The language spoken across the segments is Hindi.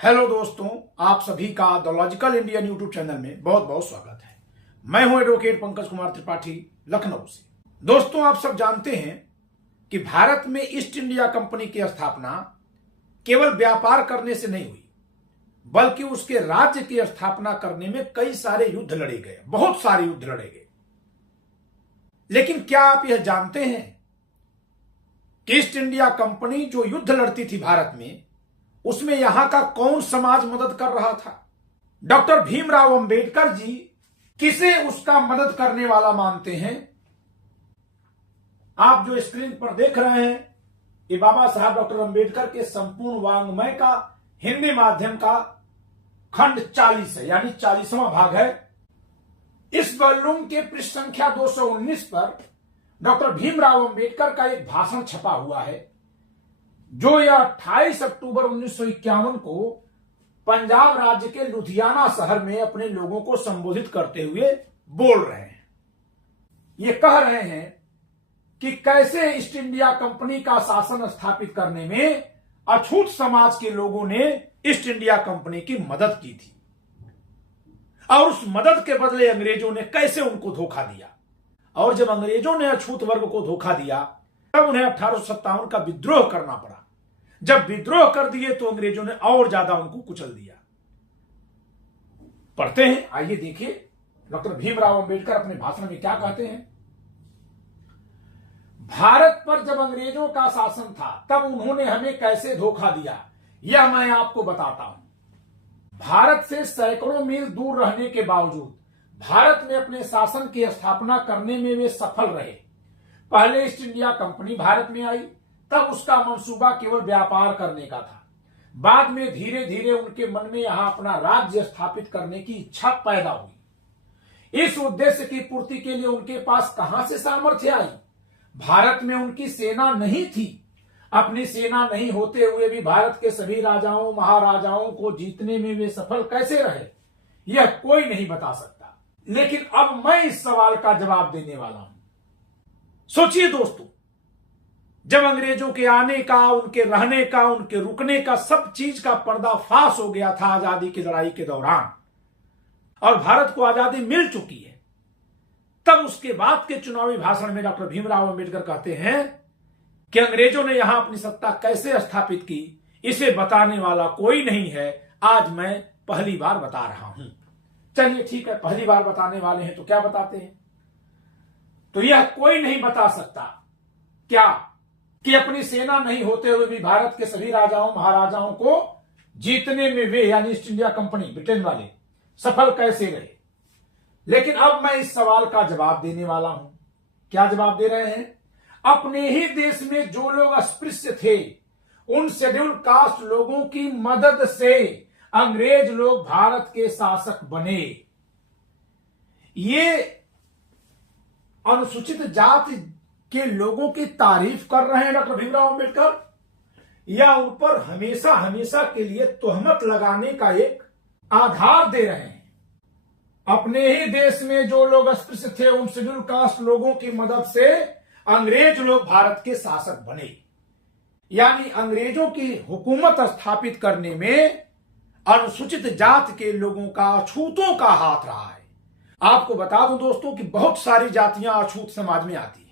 हेलो दोस्तों, आप सभी का the logical Indian YouTube channel में बहुत बहुत स्वागत है। मैं हूं एडवोकेट पंकज कुमार त्रिपाठी, लखनऊ से। दोस्तों, आप सब जानते हैं कि भारत में ईस्ट इंडिया कंपनी की स्थापना केवल व्यापार करने से नहीं हुई, बल्कि उसके राज्य की स्थापना करने में कई सारे युद्ध लड़े गए, बहुत सारे युद्ध लड़े गए। लेकिन क्या आप यह जानते हैं कि ईस्ट इंडिया कंपनी जो युद्ध लड़ती थी भारत में, उसमें यहां का कौन समाज मदद कर रहा था? डॉक्टर भीमराव अंबेडकर जी किसे उसका मदद करने वाला मानते हैं? आप जो स्क्रीन पर देख रहे हैं, ये बाबा साहब डॉक्टर अंबेडकर के संपूर्ण वाङ्मय का हिंदी माध्यम का खंड 40 है, यानी 40वां भाग है। इस वॉल्यूम के पृष्ठ संख्या 219 पर डॉक्टर भीमराव अंबेडकर का एक भाषण छपा हुआ है, जो यह 28 अक्टूबर 1951 को पंजाब राज्य के लुधियाना शहर में अपने लोगों को संबोधित करते हुए बोल रहे हैं। ये कह रहे हैं कि कैसे ईस्ट इंडिया कंपनी का शासन स्थापित करने में अछूत समाज के लोगों ने ईस्ट इंडिया कंपनी की मदद की थी, और उस मदद के बदले अंग्रेजों ने कैसे उनको धोखा दिया। और जब अंग्रेजों ने अछूत वर्ग को धोखा दिया, तब उन्हें 1857 का विद्रोह करना पड़ा। जब विद्रोह कर दिए तो अंग्रेजों ने और ज्यादा उनको कुचल दिया। पढ़ते हैं, आइए देखिए डॉक्टर भीमराव अंबेडकर अपने भाषण में क्या कहते हैं। भारत पर जब अंग्रेजों का शासन था, तब उन्होंने हमें कैसे धोखा दिया, यह मैं आपको बताता हूं। भारत से सैकड़ों मील दूर रहने के बावजूद भारत में अपने शासन की स्थापना करने में वे सफल रहे। पहले ईस्ट इंडिया कंपनी भारत में आई, तब उसका मंसूबा केवल व्यापार करने का था। बाद में धीरे धीरे उनके मन में यहां अपना राज्य स्थापित करने की इच्छा पैदा हुई। इस उद्देश्य की पूर्ति के लिए उनके पास कहां से सामर्थ्य आई? भारत में उनकी सेना नहीं थी। अपनी सेना नहीं होते हुए भी भारत के सभी राजाओं महाराजाओं को जीतने में वे सफल कैसे रहे, यह कोई नहीं बता सकता। लेकिन अब मैं इस सवाल का जवाब देने वाला हूं। सोचिए दोस्तों, जब अंग्रेजों के आने का, उनके रहने का, उनके रुकने का, सब चीज का पर्दाफाश हो गया था आजादी की लड़ाई के दौरान, और भारत को आजादी मिल चुकी है, तब उसके बाद के चुनावी भाषण में डॉक्टर भीमराव अंबेडकर कहते हैं कि अंग्रेजों ने यहां अपनी सत्ता कैसे स्थापित की, इसे बताने वाला कोई नहीं है। आज मैं पहली बार बता रहा हूं। चलिए ठीक है, पहली बार बताने वाले हैं तो क्या बताते हैं। तो यह कोई नहीं बता सकता क्या कि अपनी सेना नहीं होते हुए भी भारत के सभी राजाओं महाराजाओं को जीतने में वे, यानी ईस्ट इंडिया कंपनी ब्रिटेन वाले, सफल कैसे रहे। लेकिन अब मैं इस सवाल का जवाब देने वाला हूं। क्या जवाब दे रहे हैं? अपने ही देश में जो लोग अस्पृश्य थे, उन शेड्यूल कास्ट लोगों की मदद से अंग्रेज लोग भारत के शासक बने। ये अनुसूचित जाति के लोगों की तारीफ कर रहे हैं डॉक्टर भीमराव अंबेडकर, या उन पर हमेशा हमेशा के लिए तोहमत लगाने का एक आधार दे रहे हैं? अपने ही देश में जो लोग अस्पृश्य थे, उन शेड्यूल कास्ट लोगों की मदद से अंग्रेज लोग भारत के शासक बने, यानी अंग्रेजों की हुकूमत स्थापित करने में अनुसूचित जाति के लोगों का, अछूतों का हाथ रहा है। आपको बता दूं दोस्तों कि बहुत सारी जातियां अछूत समाज में आती हैं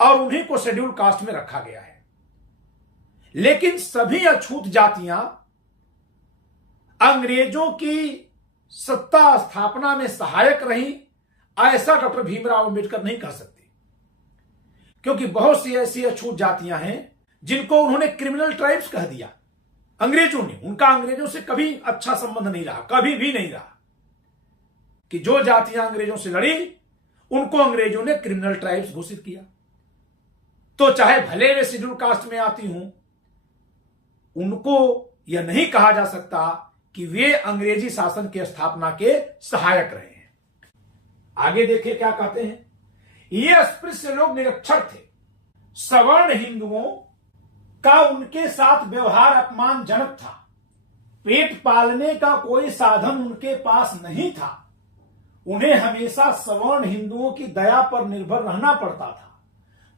और उन्हीं को शेड्यूल कास्ट में रखा गया है। लेकिन सभी अछूत जातियां अंग्रेजों की सत्ता स्थापना में सहायक रही, ऐसा डॉक्टर भीमराव अंबेडकर नहीं कह सकते, क्योंकि बहुत सी ऐसी अछूत जातियां हैं जिनको उन्होंने क्रिमिनल ट्राइब्स कह दिया अंग्रेजों ने। उनका अंग्रेजों से कभी अच्छा संबंध नहीं रहा, कभी भी नहीं रहा, कि जो जातियां अंग्रेजों से लड़ी उनको अंग्रेजों ने क्रिमिनल ट्राइब्स घोषित किया। तो चाहे भले वे शेड्यूल कास्ट में आती हूं, उनको यह नहीं कहा जा सकता कि वे अंग्रेजी शासन की स्थापना के सहायक रहे हैं। आगे देखिए क्या कहते हैं। ये अस्पृश्य लोग निरक्षर थे। सवर्ण हिंदुओं का उनके साथ व्यवहार अपमानजनक था। पेट पालने का कोई साधन उनके पास नहीं था। उन्हें हमेशा सवर्ण हिंदुओं की दया पर निर्भर रहना पड़ता था।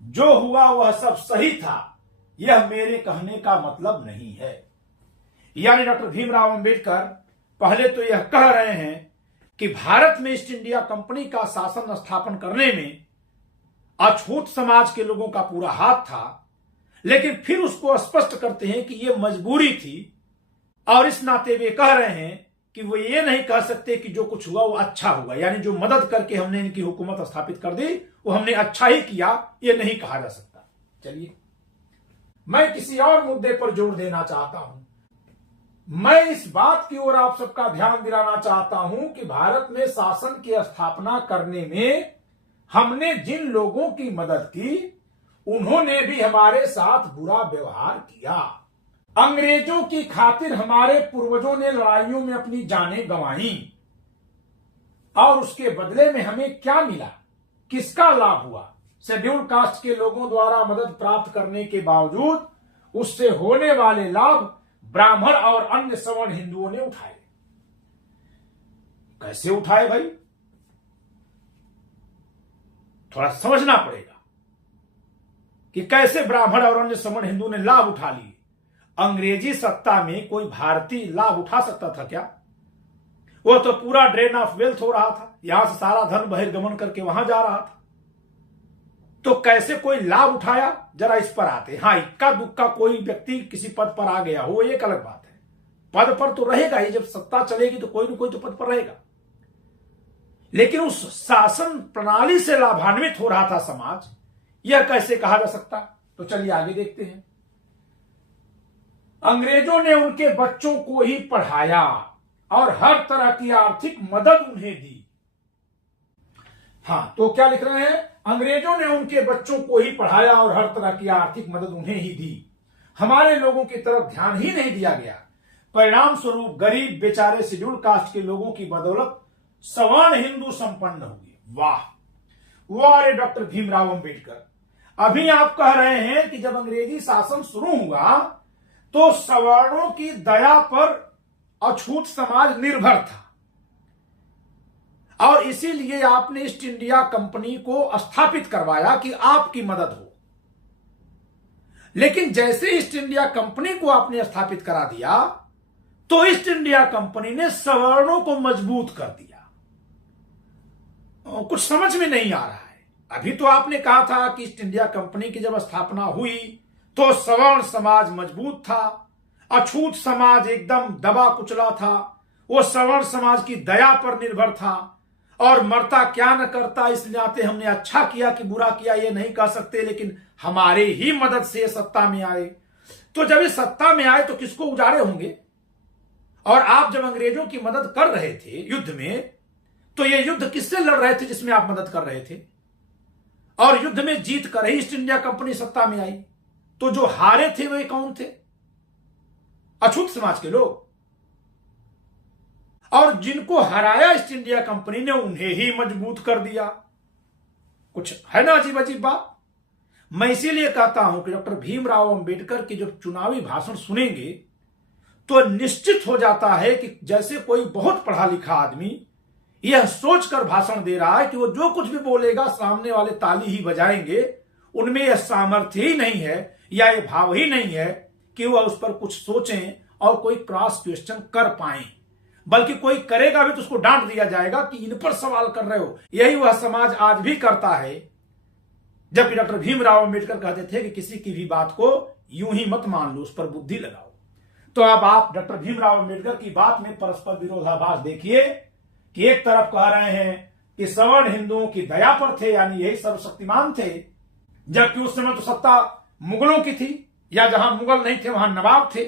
जो हुआ वह सब सही था, यह मेरे कहने का मतलब नहीं है। यानी डॉक्टर भीमराव अंबेडकर पहले तो यह कह रहे हैं कि भारत में ईस्ट इंडिया कंपनी का शासन स्थापन करने में अछूत समाज के लोगों का पूरा हाथ था, लेकिन फिर उसको स्पष्ट करते हैं कि यह मजबूरी थी, और इस नाते वे कह रहे हैं कि वो ये नहीं कह सकते कि जो कुछ हुआ वो अच्छा हुआ, यानी जो मदद करके हमने इनकी हुकूमत स्थापित कर दी वो हमने अच्छा ही किया, ये नहीं कहा जा सकता। चलिए, मैं किसी और मुद्दे पर जोर देना चाहता हूं। मैं इस बात की ओर आप सबका ध्यान दिलाना चाहता हूं कि भारत में शासन की स्थापना करने में हमने जिन लोगों की मदद की उन्होंने भी हमारे साथ बुरा व्यवहार किया। अंग्रेजों की खातिर हमारे पूर्वजों ने लड़ाइयों में अपनी जानें गंवाई, और उसके बदले में हमें क्या मिला, किसका लाभ हुआ? शेड्यूल कास्ट के लोगों द्वारा मदद प्राप्त करने के बावजूद उससे होने वाले लाभ ब्राह्मण और अन्य सवर्ण हिंदुओं ने उठाए। कैसे उठाए भाई? थोड़ा समझना पड़ेगा कि कैसे ब्राह्मण और अन्य सवर्ण हिंदुओं ने लाभ उठा लिए। अंग्रेजी सत्ता में कोई भारतीय लाभ उठा सकता था क्या? वो तो पूरा ड्रेन ऑफ वेल्थ हो रहा था, यहां से सारा धन बहिर्गमन करके वहां जा रहा था। तो कैसे कोई लाभ उठाया, जरा इस पर आते। हाँ, इक्का दुक्का कोई व्यक्ति किसी पद पर आ गया हो, एक अलग बात है। पद पर तो रहेगा ही, जब सत्ता चलेगी तो कोई न कोई तो पद पर रहेगा, लेकिन उस शासन प्रणाली से लाभान्वित हो रहा था समाज, यह कैसे कहा जा सकता? तो चलिए आगे देखते हैं। अंग्रेजों ने उनके बच्चों को ही पढ़ाया और हर तरह की आर्थिक मदद उन्हें दी। हाँ, तो क्या लिख रहे हैं? अंग्रेजों ने उनके बच्चों को ही पढ़ाया और हर तरह की आर्थिक मदद उन्हें ही दी। हमारे लोगों की तरफ ध्यान ही नहीं दिया गया। परिणाम स्वरूप गरीब बेचारे शेड्यूल कास्ट के लोगों की बदौलत सवर्ण हिंदू संपन्न हुए। वाह वाह रे डॉक्टर भीमराव अंबेडकर, अभी आप कह रहे हैं कि जब अंग्रेजी शासन शुरू हुआ तो सवर्णों की दया पर अछूत समाज निर्भर था, और इसीलिए आपने ईस्ट इंडिया कंपनी को स्थापित करवाया कि आपकी मदद हो। लेकिन जैसे ईस्ट इंडिया कंपनी को आपने स्थापित करा दिया तो ईस्ट इंडिया कंपनी ने सवर्णों को मजबूत कर दिया। कुछ समझ में नहीं आ रहा है। अभी तो आपने कहा था कि ईस्ट इंडिया कंपनी की जब स्थापना हुई तो सवर्ण समाज मजबूत था, अछूत समाज एकदम दबा कुचला था, वो सवर्ण समाज की दया पर निर्भर था, और मरता क्या न करता, इस नाते हमने अच्छा किया कि बुरा किया ये नहीं कह सकते, लेकिन हमारे ही मदद से सत्ता में आए। तो जब ये सत्ता में आए तो किसको उजाड़े होंगे? और आप जब अंग्रेजों की मदद कर रहे थे युद्ध में, तो ये युद्ध किससे लड़ रहे थे जिसमें आप मदद कर रहे थे? और युद्ध में जीत कर ही ईस्ट इंडिया कंपनी सत्ता में आई। तो जो हारे थे वे कौन थे? अछूत समाज के लोग। और जिनको हराया ईस्ट इंडिया कंपनी ने उन्हें ही मजबूत कर दिया। कुछ है ना अजीब अजीब बात। मैं इसीलिए कहता हूं कि डॉक्टर भीमराव अंबेडकर की जब चुनावी भाषण सुनेंगे तो निश्चित हो जाता है कि जैसे कोई बहुत पढ़ा लिखा आदमी यह सोचकर भाषण दे रहा है कि वो जो कुछ भी बोलेगा सामने वाले ताली ही बजाएंगे। उनमें यह सामर्थ्य ही नहीं है या ये भाव ही नहीं है कि वह उस पर कुछ सोचें और कोई क्रॉस क्वेश्चन कर पाए, बल्कि कोई करेगा भी तो उसको डांट दिया जाएगा कि इन पर सवाल कर रहे हो। यही वह समाज आज भी करता है, जबकि डॉक्टर भीमराव अंबेडकर कहते थे कि किसी की भी बात को यूं ही मत मान लो, उस पर बुद्धि लगाओ। तो अब आप डॉक्टर भीमराव अंबेडकर की बात में परस्पर विरोधाभास देखिए कि एक तरफ कह रहे हैं कि सवर्ण हिंदुओं की दया पर थे, यानी यही सर्वशक्तिमान थे, जबकि उस समय तो सत्ता मुगलों की थी, या जहां मुगल नहीं थे वहां नवाब थे,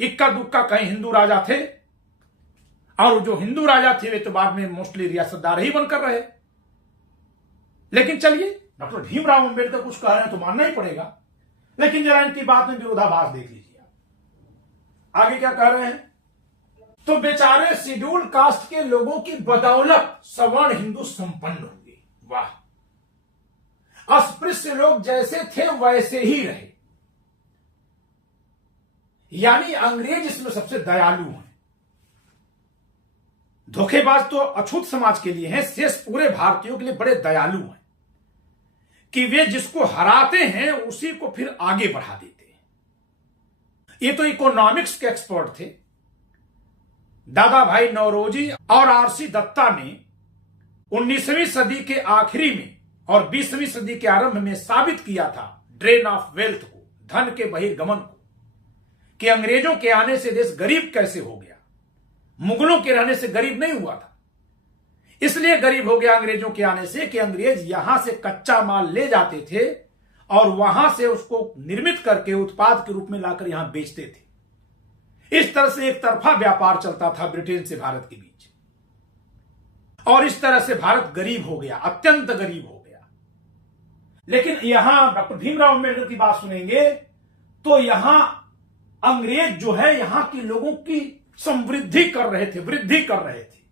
इक्का दुक्का कहीं हिंदू राजा थे, और जो हिंदू राजा थे वे तो बाद में मोस्टली रियासतदार ही बनकर रहे। लेकिन चलिए, डॉक्टर भीमराव अंबेडकर कुछ कह रहे हैं तो मानना ही पड़ेगा, लेकिन जरा इनकी बात में विरोधाभास देख लीजिए। आगे क्या कह रहे हैं? तो बेचारे शेड्यूल कास्ट के लोगों की बदौलत सवर्ण हिंदू संपन्न हुए। वाह, अस्पृश्य लोग जैसे थे वैसे ही रहे, यानी अंग्रेज इसमें सबसे दयालु हैं। धोखेबाज तो अछूत समाज के लिए हैं, शेष पूरे भारतीयों के लिए बड़े दयालु हैं कि वे जिसको हराते हैं उसी को फिर आगे बढ़ा देते हैं। ये तो इकोनॉमिक्स के एक्सपर्ट थे। दादा भाई नौरोजी और आरसी दत्ता ने 19वीं सदी के आखिरी में और 20वीं सदी के आरंभ में साबित किया था ड्रेन ऑफ वेल्थ को, धन के बहिर्गमन को, कि अंग्रेजों के आने से देश गरीब कैसे हो गया। मुगलों के रहने से गरीब नहीं हुआ था, इसलिए गरीब हो गया अंग्रेजों के आने से कि अंग्रेज यहां से कच्चा माल ले जाते थे और वहां से उसको निर्मित करके उत्पाद के रूप में लाकर यहां बेचते थे। इस तरह से एक तरफा व्यापार चलता था ब्रिटेन से भारत के बीच, और इस तरह से भारत गरीब हो गया, अत्यंत गरीब हो गया। लेकिन यहां डॉक्टर भीमराव अंबेडकर की बात सुनेंगे तो यहां अंग्रेज जो है यहां के लोगों की समृद्धि कर रहे थे, वृद्धि कर रहे थे।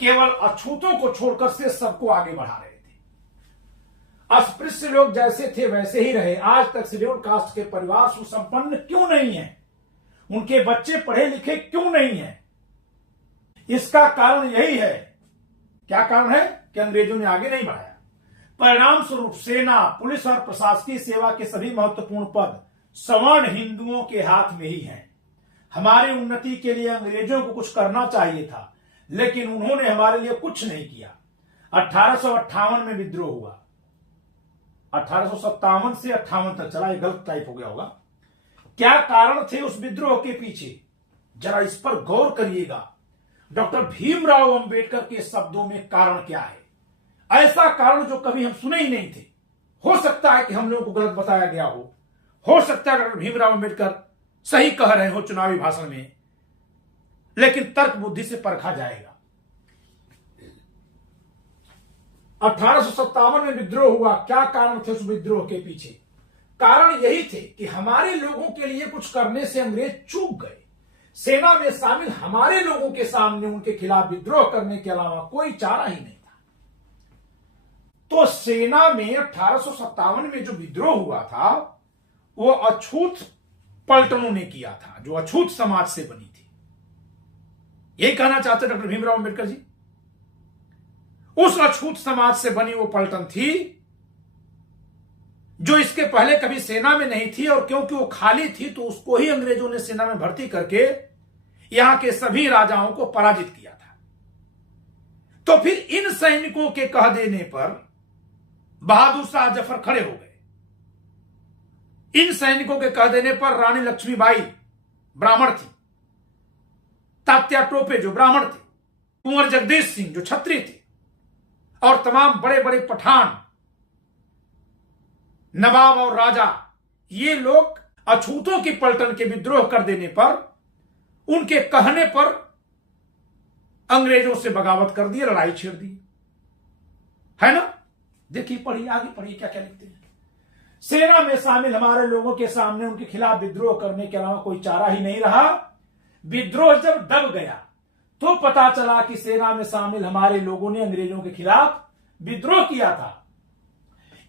केवल अछूतों को छोड़कर से सबको आगे बढ़ा रहे थे। अस्पृश्य लोग जैसे थे वैसे ही रहे। आज तक शेड्यूल कास्ट के परिवार सुसंपन्न क्यों नहीं है, उनके बच्चे पढ़े लिखे क्यों नहीं है? इसका कारण यही है। क्या कारण है? कि अंग्रेजों ने आगे नहीं बढ़ाया। परिणाम स्वरूप सेना, पुलिस और प्रशासकीय सेवा के सभी महत्वपूर्ण पद सवर्ण हिंदुओं के हाथ में ही हैं। हमारी उन्नति के लिए अंग्रेजों को कुछ करना चाहिए था, लेकिन उन्होंने हमारे लिए कुछ नहीं किया। 1858 में विद्रोह हुआ। 1857 से 58 तक चला, ये गलत टाइप हो गया होगा। क्या कारण थे उस विद्रोह के पीछे? जरा इस पर गौर करिएगा। डॉक्टर भीमराव अंबेडकर के शब्दों में कारण क्या है? ऐसा कारण जो कभी हम सुने ही नहीं थे। हो सकता है कि हम लोगों को गलत बताया गया हो सकता है डॉक्टर भीमराव अंबेडकर सही कह रहे हो चुनावी भाषण में, लेकिन तर्क बुद्धि से परखा जाएगा। 1857 में विद्रोह हुआ। क्या कारण थे उस विद्रोह के पीछे? कारण यही थे कि हमारे लोगों के लिए कुछ करने से अंग्रेज चूक गए। सेना में शामिल हमारे लोगों के सामने उनके खिलाफ विद्रोह करने के अलावा कोई चारा ही नहीं था। तो सेना में 1857 में जो विद्रोह हुआ था वो अछूत पलटनों ने किया था, जो अछूत समाज से बनी थी। यही कहना चाहते डॉक्टर भीमराव अंबेडकर जी। उस अछूत समाज से बनी वो पलटन थी जो इसके पहले कभी सेना में नहीं थी, और क्योंकि वो खाली थी तो उसको ही अंग्रेजों ने सेना में भर्ती करके यहां के सभी राजाओं को पराजित किया था। तो फिर इन सैनिकों के कह देने पर बहादुर शाह जफर खड़े हो गए। इन सैनिकों के कह देने पर रानी लक्ष्मीबाई ब्राह्मण थी, तात्या टोपे जो ब्राह्मण थे, कुंवर जगदीश सिंह जो क्षत्रिय थे, और तमाम बड़े बड़े पठान, नवाब और राजा, ये लोग अछूतों की पलटन के विद्रोह कर देने पर, उनके कहने पर अंग्रेजों से बगावत कर दी, लड़ाई छेड़ दी, है ना? देखिए, पढ़िए, आगे पढ़िए क्या क्या लिखते हैं। सेना में शामिल हमारे लोगों के सामने उनके खिलाफ विद्रोह करने के अलावा कोई चारा ही नहीं रहा। विद्रोह जब दब गया तो पता चला कि सेना में शामिल हमारे लोगों ने अंग्रेजों के खिलाफ विद्रोह किया था।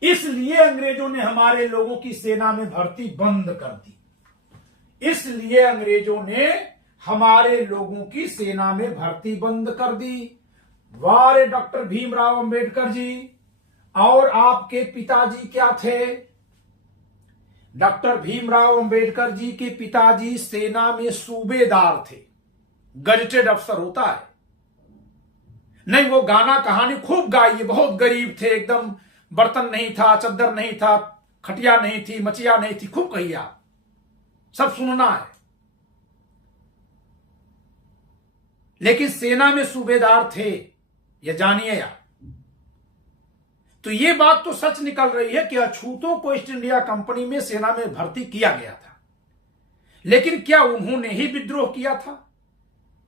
इसलिए अंग्रेजों ने हमारे लोगों की सेना में भर्ती बंद कर दी। इसलिए अंग्रेजों ने हमारे लोगों की सेना में भर्ती बंद कर दी। वारे डॉक्टर भीमराव अंबेडकर जी, और आपके पिताजी क्या थे? डॉक्टर भीमराव अंबेडकर जी के पिताजी सेना में सूबेदार थे। गजेटेड अफसर होता है नहीं, वो गाना कहानी खूब गाई, बहुत गरीब थे, एकदम बर्तन नहीं था, चद्दर नहीं था, खटिया नहीं थी, मचिया नहीं थी, खूब कहिए आप, सब सुनना है। लेकिन सेना में सूबेदार थे, ये जानिए आप। तो ये बात तो सच निकल रही है कि अछूतों को ईस्ट इंडिया कंपनी में सेना में भर्ती किया गया था, लेकिन क्या उन्होंने ही विद्रोह किया था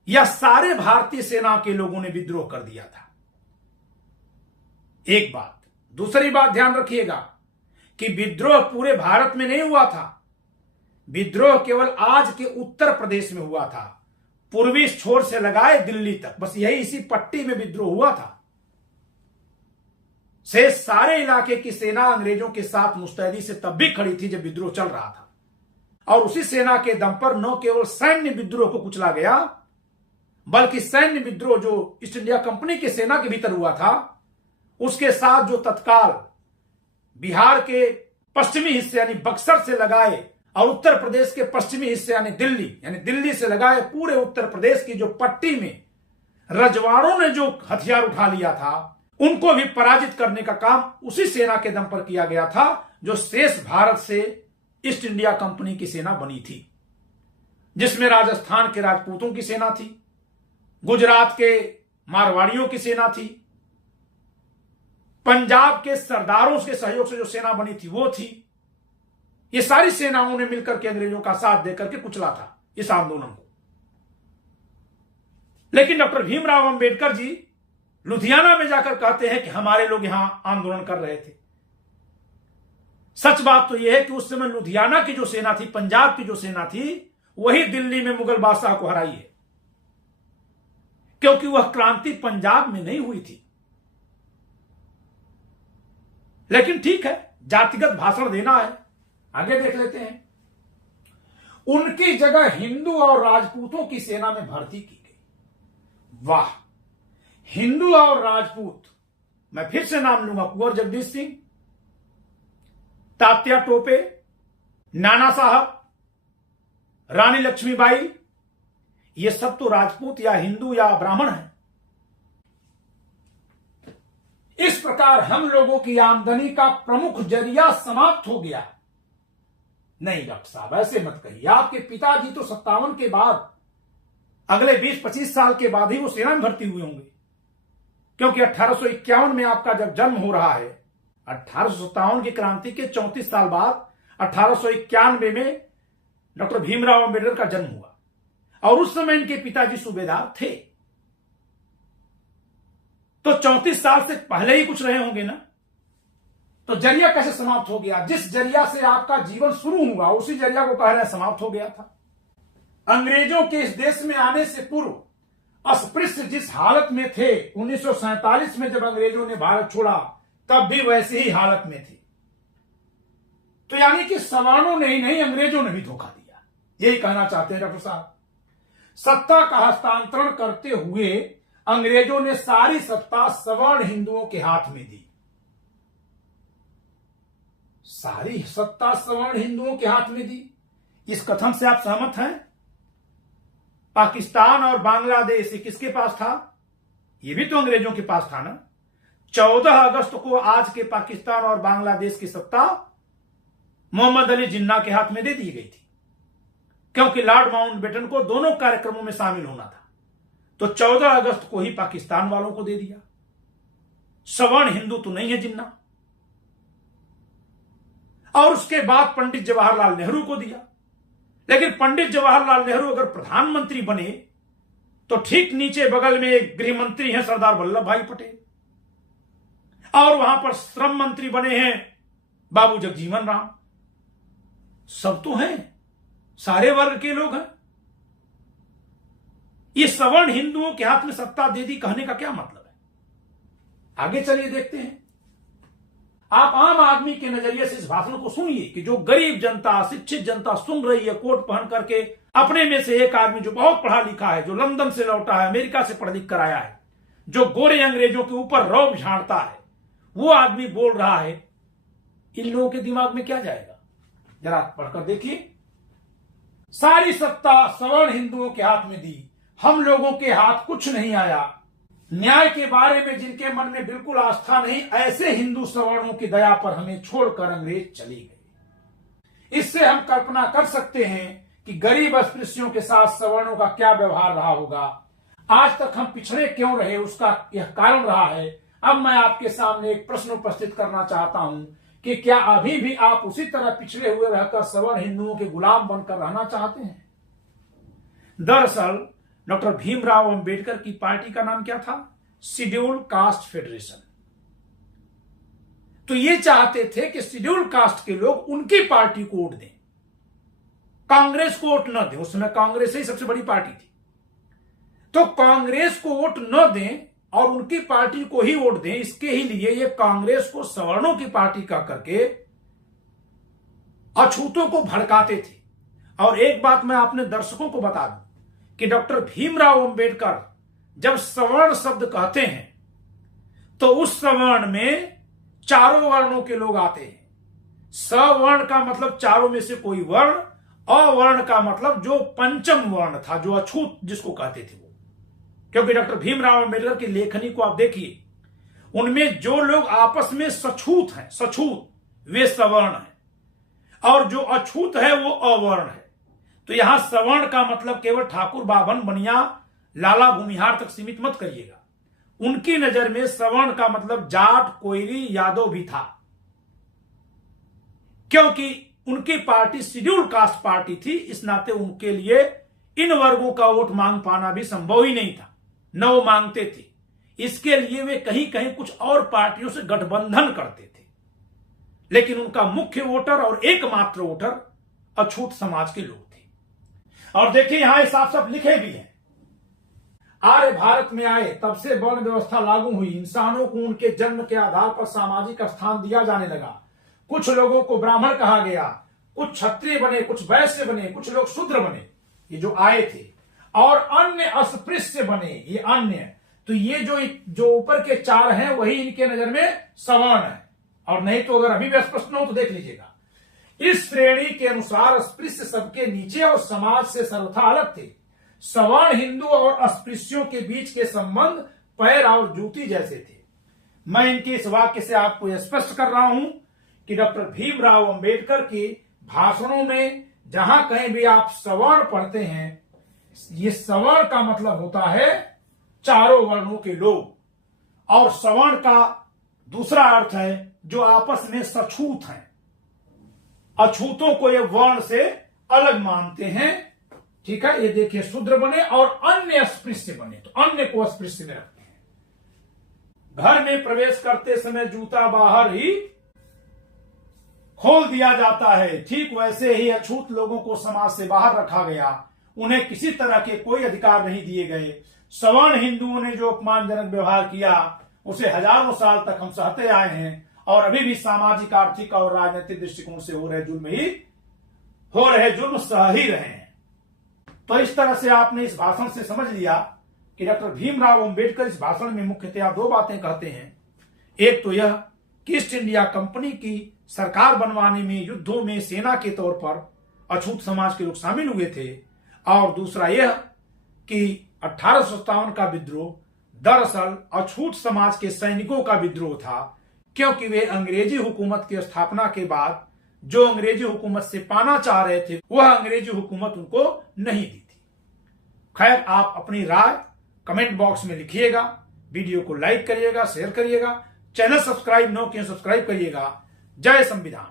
या सारे भारतीय सेना के लोगों ने विद्रोह कर दिया था? एक बात। दूसरी बात ध्यान रखिएगा कि विद्रोह पूरे भारत में नहीं हुआ था। विद्रोह केवल आज के उत्तर प्रदेश में हुआ था, पूर्वी छोर से लगाए दिल्ली तक, बस यही इसी पट्टी में विद्रोह हुआ था। से सारे इलाके की सेना अंग्रेजों के साथ मुस्तैदी से तब भी खड़ी थी जब विद्रोह चल रहा था, और उसी सेना के दम पर न केवल सैन्य विद्रोह को कुचला गया, बल्कि सैन्य विद्रोह जो ईस्ट इंडिया कंपनी की सेना के भीतर हुआ था, उसके साथ जो तत्काल बिहार के पश्चिमी हिस्से यानी बक्सर से लगाए और उत्तर प्रदेश के पश्चिमी हिस्से यानी दिल्ली से लगाए पूरे उत्तर प्रदेश की जो पट्टी में रजवाड़ों ने जो हथियार उठा लिया था, उनको भी पराजित करने का काम उसी सेना के दम पर किया गया था जो शेष भारत से ईस्ट इंडिया कंपनी की सेना बनी थी, जिसमें राजस्थान के राजपूतों की सेना थी, गुजरात के मारवाड़ियों की सेना थी, पंजाब के सरदारों के सहयोग से जो सेना बनी थी वो थी। ये सारी सेनाओं ने मिलकर के अंग्रेजों का साथ देकर के कुचला था इस आंदोलन को। लेकिन डॉक्टर भीमराव अंबेडकर जी लुधियाना में जाकर कहते हैं कि हमारे लोग यहां आंदोलन कर रहे थे। सच बात तो यह है कि उस समय लुधियाना की जो सेना थी, पंजाब की जो सेना थी, वही दिल्ली में मुगल बादशाह को हराई है, क्योंकि वह क्रांति पंजाब में नहीं हुई थी। लेकिन ठीक है, जातिगत भाषण देना है, आगे देख लेते हैं। उनकी जगह हिंदू और राजपूतों की सेना में भर्ती की गई। वाह, हिंदू और राजपूत, मैं फिर से नाम लूंगा, कुंवर जगदीश सिंह, तात्या टोपे, नाना साहब, रानी लक्ष्मीबाई, ये सब तो राजपूत या हिंदू या ब्राह्मण हैं। इस प्रकार हम लोगों की आमदनी का प्रमुख जरिया समाप्त हो गया। नहीं डॉक्टर साहब, ऐसे मत कहिए। आपके पिताजी तो 57 के बाद अगले 20-25 साल के बाद ही वो सेना में भर्ती हुए होंगे, क्योंकि 1851 में आपका जब जन्म हो रहा है, 1857 की क्रांति के 34 साल बाद 1891 में डॉक्टर भीमराव अंबेडकर का जन्म हुआ, और उस समय इनके पिताजी सूबेदार थे, तो 34 साल से पहले ही कुछ रहे होंगे ना। तो जरिया कैसे समाप्त हो गया? जिस जरिया से आपका जीवन शुरू हुआ उसी जरिया को कह रहे हैं समाप्त हो गया था। अंग्रेजों के इस देश में आने से पूर्व अस्पृश्य जिस हालत में थे, 1947 में जब अंग्रेजों ने भारत छोड़ा तब भी वैसी ही हालत में थे। तो यानी कि सवर्णों ने ही नहीं, अंग्रेजों ने भी धोखा दिया, यही कहना चाहते हैं डॉक्टर साहब। सत्ता का हस्तांतरण करते हुए अंग्रेजों ने सारी सत्ता सवर्ण हिंदुओं के हाथ में दी। सारी सत्ता सवर्ण हिंदुओं के हाथ में दी, इस कथन से आप सहमत हैं? पाकिस्तान और बांग्लादेश किसके पास था? यह भी तो अंग्रेजों के पास था ना। 14 अगस्त को आज के पाकिस्तान और बांग्लादेश की सत्ता मोहम्मद अली जिन्ना के हाथ में दे दी गई थी, क्योंकि लॉर्ड माउंटबेटन को दोनों कार्यक्रमों में शामिल होना था, तो 14 अगस्त को ही पाकिस्तान वालों को दे दिया। सवर्ण हिंदू तो नहीं है जिन्ना। और उसके बाद पंडित जवाहरलाल नेहरू को दिया। लेकिन पंडित जवाहरलाल नेहरू अगर प्रधानमंत्री बने तो ठीक नीचे बगल में एक गृह मंत्री हैं सरदार वल्लभ भाई पटेल, और वहां पर श्रम मंत्री बने हैं बाबू जगजीवन राम। सब तो हैं, सारे वर्ग के लोग हैं। ये सवर्ण हिंदुओं के हाथ में सत्ता दे दी कहने का क्या मतलब है? आगे चलिए देखते हैं। आप आम आदमी के नजरिए से इस भाषण को सुनिए कि जो गरीब जनता, शिक्षित जनता सुन रही है, कोट पहन करके, अपने में से एक आदमी जो बहुत पढ़ा लिखा है, जो लंदन से लौटा है, अमेरिका से पढ़ लिख कर आया है, जो गोरे अंग्रेजों के ऊपर रौब झाड़ता है, वो आदमी बोल रहा है। इन लोगों के दिमाग में क्या जाएगा? जरा पढ़कर देखिए। सारी सत्ता सवर्ण हिंदुओं के हाथ में दी, हम लोगों के हाथ कुछ नहीं आया। न्याय के बारे में जिनके मन में बिल्कुल आस्था नहीं, ऐसे हिंदू सवर्णों की दया पर हमें छोड़कर अंग्रेज चले गए। इससे हम कल्पना कर सकते हैं कि गरीब अस्पृश्यों के साथ सवर्णों का क्या व्यवहार रहा होगा। आज तक हम पिछड़े क्यों रहे, उसका यह कारण रहा है। अब मैं आपके सामने एक प्रश्न उपस्थित करना चाहता हूं कि क्या अभी भी आप उसी तरह पिछड़े हुए रहकर सवर्ण हिंदुओं के गुलाम बनकर रहना चाहते हैं? दरअसल डॉक्टर भीमराव अंबेडकर की पार्टी का नाम क्या था? Schedule caste federation. तो ये चाहते थे कि शेड्यूल कास्ट के लोग उनकी पार्टी को वोट दें, कांग्रेस को वोट न दें। उस समय कांग्रेस ही सबसे बड़ी पार्टी थी। तो कांग्रेस को वोट न दें और उनकी पार्टी को ही वोट दें, इसके ही लिए ये कांग्रेस को सवर्णों की पार्टी का करके अछूतों को भड़काते थे। और एक बात मैं अपने दर्शकों को बता दूं कि डॉक्टर भीमराव अंबेडकर जब सवर्ण शब्द कहते हैं तो उस सवर्ण में चारों वर्णों के लोग आते हैं। सवर्ण का मतलब चारों में से कोई वर्ण, अवर्ण का मतलब जो पंचम वर्ण था, जो अछूत जिसको कहते थे वो। क्योंकि डॉक्टर भीमराव अम्बेडकर की लेखनी को आप देखिए, उनमें जो लोग आपस में सछूत हैं, सछूत, वे सवर्ण हैं, और जो अछूत है वो अवर्ण है। तो यहां सवर्ण का मतलब केवल ठाकुर, बाभन, बनिया, लाला, भूमिहार तक सीमित मत करिएगा। उनकी नजर में सवर्ण का मतलब जाट, कोयरी, यादव भी था, क्योंकि उनकी पार्टी शेड्यूल कास्ट पार्टी थी। इस नाते उनके लिए इन वर्गों का वोट मांग पाना भी संभव ही नहीं था, न वो मांगते थे। इसके लिए वे कहीं कहीं कुछ और पार्टियों से गठबंधन करते थे, लेकिन उनका मुख्य वोटर और एकमात्र वोटर अछूत समाज के लोग थे। और देखिए यहां साफ साफ लिखे भी हैं, आर्य भारत में आए तब से वर्ण व्यवस्था लागू हुई, इंसानों को उनके जन्म के आधार पर सामाजिक स्थान दिया जाने लगा। कुछ लोगों को ब्राह्मण कहा गया, कुछ क्षत्रिय बने, कुछ वैश्य बने, कुछ लोग शूद्र बने, ये जो आए थे, और अन्य अस्पृश्य बने, ये अन्य। तो ये जो ऊपर के चार हैं वही इनके नजर में सवर्ण है, और नहीं तो अगर अभी भी स्पष्ट न हो तो देख लीजिएगा। इस श्रेणी के अनुसार अस्पृश्य सबके नीचे और समाज से सर्वथा अलग थे। सवर्ण हिंदू और अस्पृश्यों के बीच के संबंध पैर और जूती जैसे थे। मैं इनके इस वाक्य से आपको स्पष्ट कर रहा हूं कि डॉक्टर भीमराव अंबेडकर के भाषणों में जहां कहीं भी आप सवर्ण पढ़ते हैं, ये सवर्ण का मतलब होता है चारों वर्णों के लोग, और सवर्ण का दूसरा अर्थ है जो आपस में सछूत हैं। अछूतों को ये वर्ण से अलग मानते हैं, ठीक है। ये देखिए, शूद्र बने और अन्य अस्पृश्य बने, तो अन्य को अस्पृश्य में रखते हैं। घर में प्रवेश करते समय जूता बाहर ही खोल दिया जाता है, ठीक वैसे ही अछूत लोगों को समाज से बाहर रखा गया। उन्हें किसी तरह के कोई अधिकार नहीं दिए गए। सवर्ण हिंदुओं ने जो अपमानजनक व्यवहार किया उसे हजारों साल तक हम सहते आए हैं, और अभी भी सामाजिक, आर्थिक और राजनीतिक दृष्टिकोण से हो रहे जुल्म सह ही रहे हैं। तो इस तरह से आपने इस भाषण से समझ लिया कि डॉक्टर भीमराव अंबेडकर इस भाषण में मुख्यतया दो बातें कहते हैं। एक तो यह कि ईस्ट इंडिया कंपनी की सरकार बनवाने में युद्धों में सेना के तौर पर अछूत समाज के लोग शामिल हुए थे, और दूसरा यह कि 1857 का विद्रोह दरअसल अछूत समाज के सैनिकों का विद्रोह था, क्योंकि वे अंग्रेजी हुकूमत की स्थापना के बाद जो अंग्रेजी हुकूमत से पाना चाह रहे थे वह अंग्रेजी हुकूमत उनको नहीं दी थी। खैर, आप अपनी राय कमेंट बॉक्स में लिखिएगा, वीडियो को लाइक करिएगा, शेयर करिएगा, चैनल सब्सक्राइब न किए सब्सक्राइब करिएगा। जय संविधान।